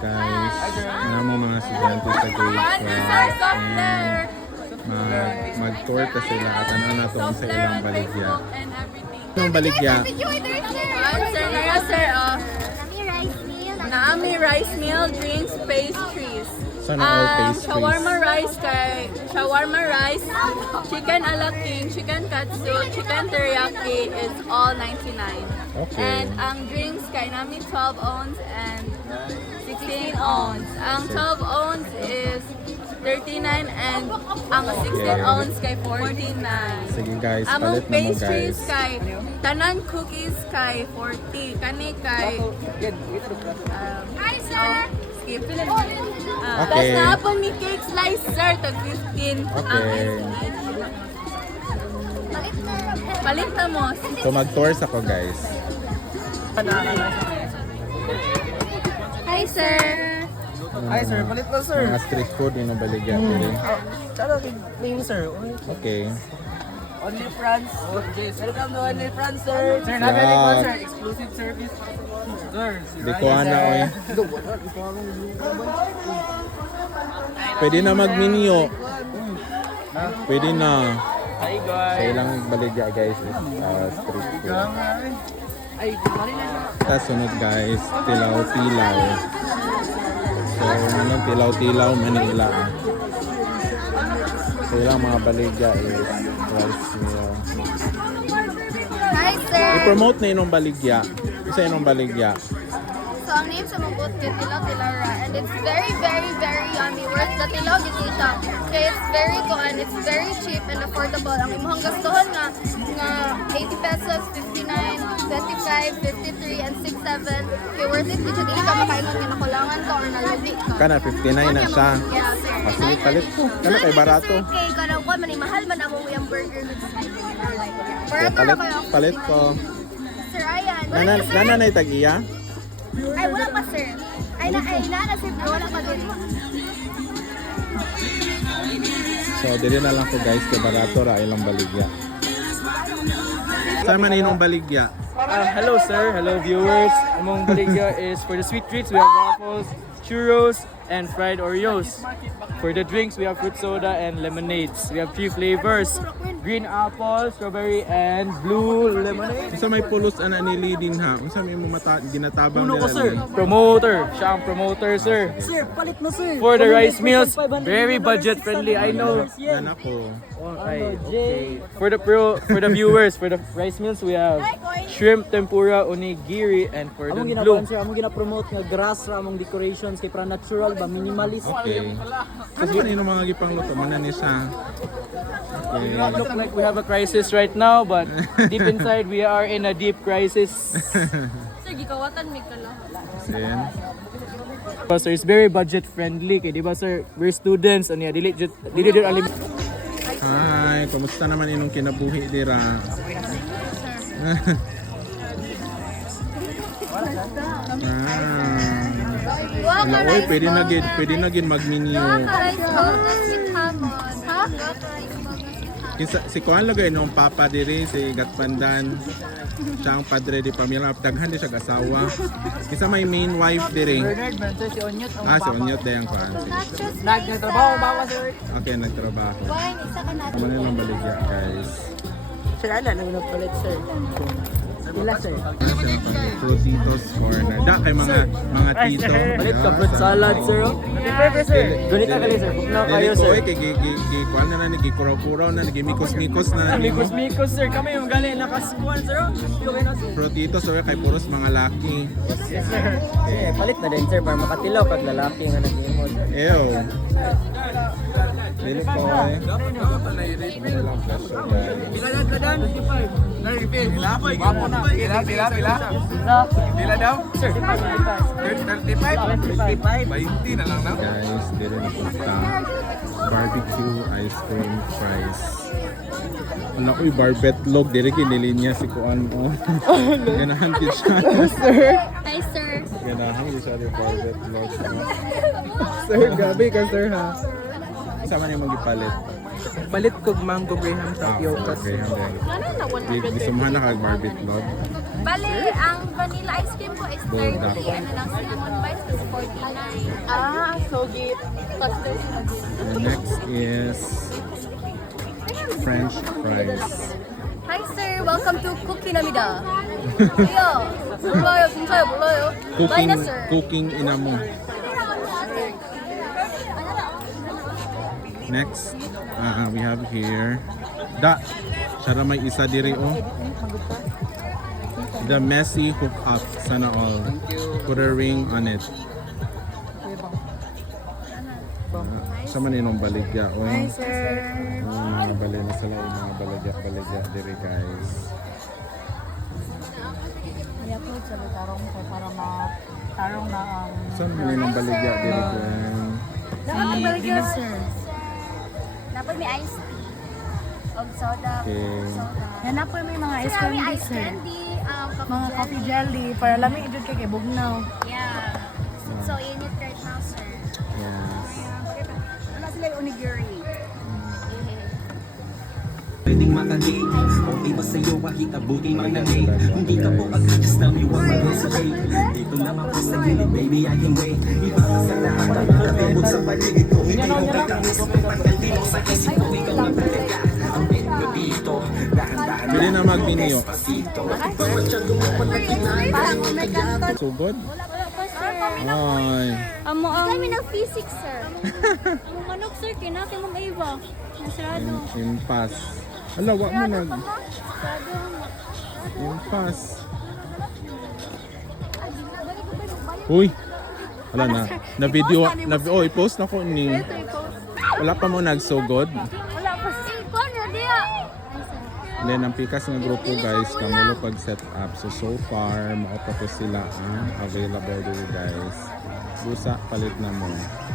guys, mga mga estudyante sa grade 12 and mag-tour ta sila at ano na to sa ilang baligya. Anong baligya? Sir, Naami rice meal, drinks, pastries. Sana all pastries. Shawarma rice, chicken ala king, chicken katsu, chicken teriyaki is all 99. Okay. And ang drinks kay namin 12 ounce and 16 ounce. Ang 12 ounce is 39 and ang 16 ounce kay 49. Sige guys, Among palit na mo pastries guys. kay tanan cookies kay 40. Kani kay Hi sir. Skip. Tapos na po mi cake slicer tag 15. Okay. Palit na mo. So mag-tours ako guys. Hi sir. Hi sir, palit na sir. Mga street food yun ang baligya. Tsaka name sir. Okay. Only France. Welcome to Only France sir. Sir, Yeah. natin ko sir. Exclusive service. Sir, Di ko na oy. Pwede na mag-minyo. Pwede na. Hi Sa guys. ilang baligya guys is street food. Ay, mali na siya. Tapos sunod guys, tilaw-tilaw. So, anong tilaw-tilaw, Manila. So, ilang mga baligya is rice meal. Hi sir. I-promote na inong baligya. Isa inong baligya. So ang name sa mong boat kay Tilaw Tilara and it's very yummy. Worth the Tilaw dito siya. Kaya it's very kuan, it's very cheap and affordable. Ang imong gastuhon nga 80 pesos, 59, 25, 53 and 67. Kaya worth it dito dili ka makaingon nga nakulangan ka or nalugi ka. Kana 59 na siya. Yeah, sir. Sige, palit ko. Kana kay barato. Okay, kada kuan man mahal man among yung burger with Kaya palit ko. Sir Ayan. Nana na itag-iya? Ay, wala pa sir. Ay, na sir, pero wala pa din. So, dili na lang ko guys, kay barato ra ilang baligya. Saan man inong baligya? Hello sir, hello viewers. Among baligya is for the sweet treats we have waffles, churros, and fried Oreos. For the drinks we have fruit soda and lemonades. We have 3 flavors: green apple, strawberry, and blue lemonade. Unsa may pulos ana ni leading ha? Unsa may ginatabang Puno ko nila sir, ni? promoter. Siya ang promoter sir. Sir, palit mo sir. For the rice meals, very budget friendly. I know. Yan ako. Okay. For the viewers, for the rice meals we have shrimp tempura, onigiri, and for the Among blue. ginakuan sir, among gina-promote nga grass ra among decorations kay para natural ba, minimalist. Okay. Ano man inong mga gipangluto man na ni siya? Okay. Look like we have a crisis right now, but deep inside we are in a deep crisis. Sir, gikawatan mi ka lang. Then, Sir, it's very budget friendly. Kaya di ba sir, we're students. Ano yan, dili alim. hi, kumusta naman inong kinabuhi dira? Wala, oy, pwede na gid mag-menu. Rice bonus with hamon. Ha? Si Kuan lagay nung papa diri si Gatpandan. Siya ang padre di pamilya, daghan di siya asawa. Kisa may main wife diri. Bernard, man sir, si Onyot. Si Onyot dayang Kuan. Nagtrabaho ba sir? Okay, nagtrabaho. Wine, isa ka natin. Ano lang baligya, guys. Sir, ala nang nagpalit sir. Ila sir. Frutitos corner. Da kay mga tito. Balit ka fruit salad sir. Pepe sir. Donita ka sir. Bukna kayo sir. Kay kuan na nagikuraw-kuraw na, nagimikos-mikos na. Mikos sir. Kami yung gali nakaskuan sir. Okay na sir. Frutitos or kay puros mga laki. Yes sir. Sir, palit na din sir para makatilaw kag lalaki nga nag-imod. Ew. Dili ko eh. Ano lang presyo, guys. Pila daw? Sir. 35? 20 na lang na. Guys, dili na punta. Barbecue, ice cream, fries. Ano ko yung barbetlog, dili kinilinya si Kuan mo. Ganahan din siya. Hi, sir. Ganahan din siya yung barbetlog. Sir, gabi ka sir ha. Sama niyo mag-ipalit. Palit kog mango graham tapioca. Okay, hanggang. Ano na 100? Gusto mo na kag barbetlog? Bali, ang vanilla ice cream ko is 30. Bulldog. Ano lang, cinnamon spice is 49. Ah, so git. And next is French fries. Hi sir, welcome to Cookie Namida. Iyo, 몰라요, 진짜요, 몰라요. Bye Cooking, na sir. cooking inamo. Next, we have here siya na may isa diri oh. The messy hookup, sana all. Put a ring on it. Sa man inong baligya, oy. Mga bali na sila yung mga baligya diri guys. Kaya po sa tarong ko para tarong na ang Saan man inong baligya diri kung sir. Dapat may iced tea. Og soda. okay. Yan na po may mga ice Sir, may candy ice sir. candy, Mga coffee jelly para lamig jud kay bugnaw. Yeah. So init right now, sir. Yes. Wala sila yung onigiri. Pwedeng makagay okay ba sa'yo kahit abuti man na late. Hindi ka po just tell me what my hesitate. Dito lang ako sa gilid, baby I can wait. Iba ka sa lahat ang nakatibod sa paligid ko. Hindi ko kakamis, pagkaldi mo sa isip ko. Ikaw na talaga ang medyo dito. Dahan-dahan Pwede na magninyo. pasito. Sugod? Wala pa, sir. Ay. Amo ang... Kami ng physics, sir. Ang manok, sir, kinaki mong iba. Masarado. Impas. Ala, wag mo nag... Impas. Uy! Wala na. Na video, i-post na ko ni... Wala pa mo nagsugod. Wala pa, sir. Paano, diya? Then, ang pikas ng grupo guys, kamulo pag set up. So far, maupa to sila available dito guys. Busa, palit na mo.